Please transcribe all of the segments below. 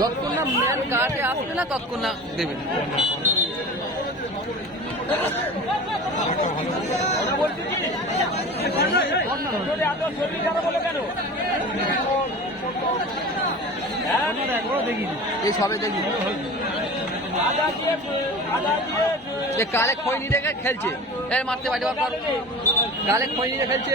যতক্ষণ না ম্যান কাটে আসবে না ততক্ষণ না দেবেন। এই সবে দেখি কালে খৈনি রেখে খেলছে, এর মারতে পারি কালে খৈনি রেখে খেলছে।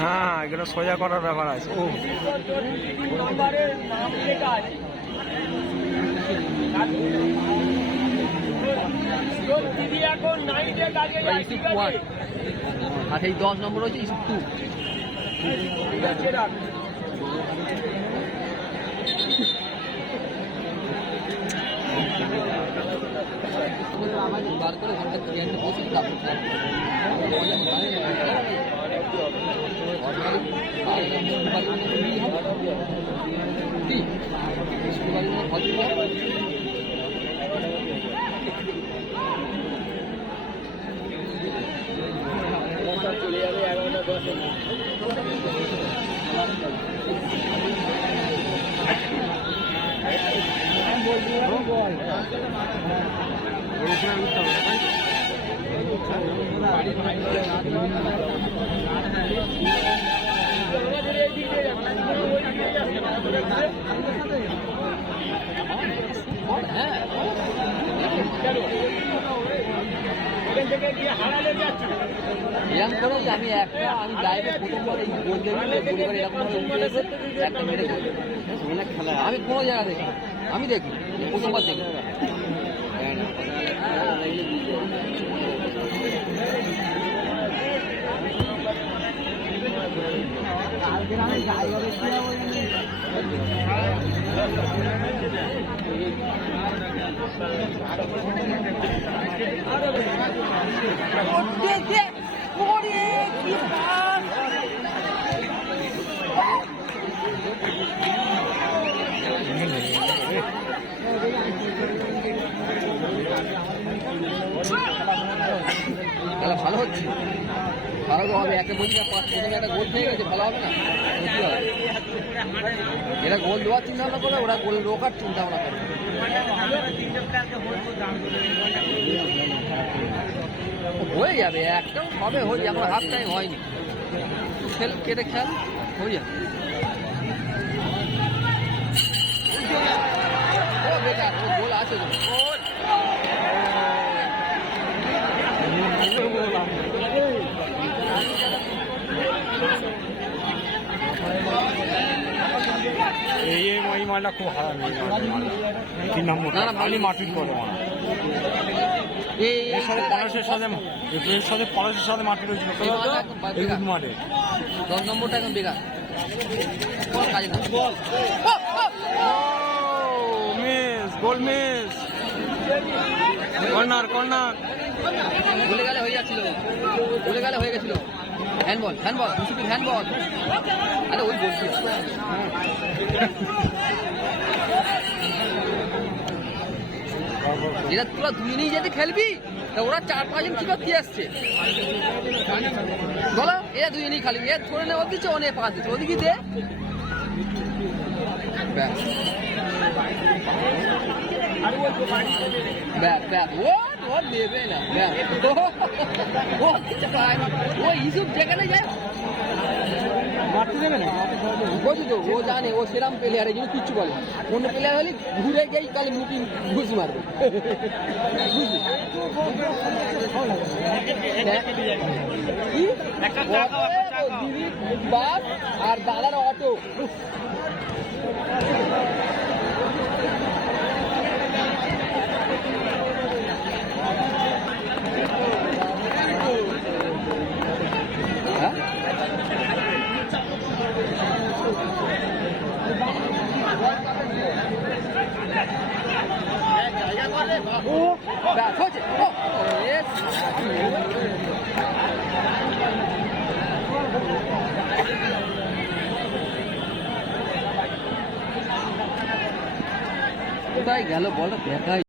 হ্যাঁ, এগুলো সোজা করার ব্যাপার আছে। আচ্ছা, এই 10 নম্বর হচ্ছে ইস্যু 2। বার করে ঘন্টা ক্রিয়াতে বসে চলে যাবে 11 করেই আমি লাইভে প্রথমবার এই গোল দেখি, একটা মেরে খেলা আমি কোনো জায়গা দেখি, আমি দেখি প্রথমবার দেখি। খেলা ভালো হচ্ছে, ভালো তো হবে। একটা বলছি প্রথমে একটা গোল পেয়ে গেছে, ভালো হবে না? ক্ষতি হবে। এরা গোল দেওয়ার চিন্তা ভাবনা করে, ওরা গোল রোকার চিন্তা ভাবনা করে। হয়ে যাবে, একটাও হবে, হয়ে যাবে। এখন হাফ টাইম হয়নি, খেল কেটে খেল হয়ে যাবে। ও বেকার, ও গোল আছে তো। এই মালটা খুব হারাম। 3 নম্বর খালি মারপিট করে, এর সাথে পলাশের সাথে মারপিট হয়েছিল মাঠে। 10 নম্বরটা এখন বেকার, কাজে না। গোল মিস, কর্নার ভুলে গেলে হয়ে যাচ্ছিল, ভুলে গেলে হয়ে গেছিল। Handball handball. আরে ওই বলছি যেটা তোরা দুজনেই যেতে খেলবি, তা ওরা 4-5 জন কি করতে আসছে বলো? এরা দুজনেই খেলবি, এর ধরে নেওয়া দিচ্ছে, ও নিয়ে পাস দিচ্ছে, ওদিকে দে। ও দেবে না, ও ইসুফ যেখানে যায় মারতে দেবে না। বলছি তো, ও জানে ও সেরাম প্লেয়ার, এই জন্য কিচ্ছু বলে। অন্য প্লেয়ার হলে ঘুরে গিয়েই কালে মুখি ঘুষ মারবে, বুঝলি? দিদির বাস আর দাদার অটো। ব্যাস হচ্ছে। কোথায় গেল বলটা দেখাই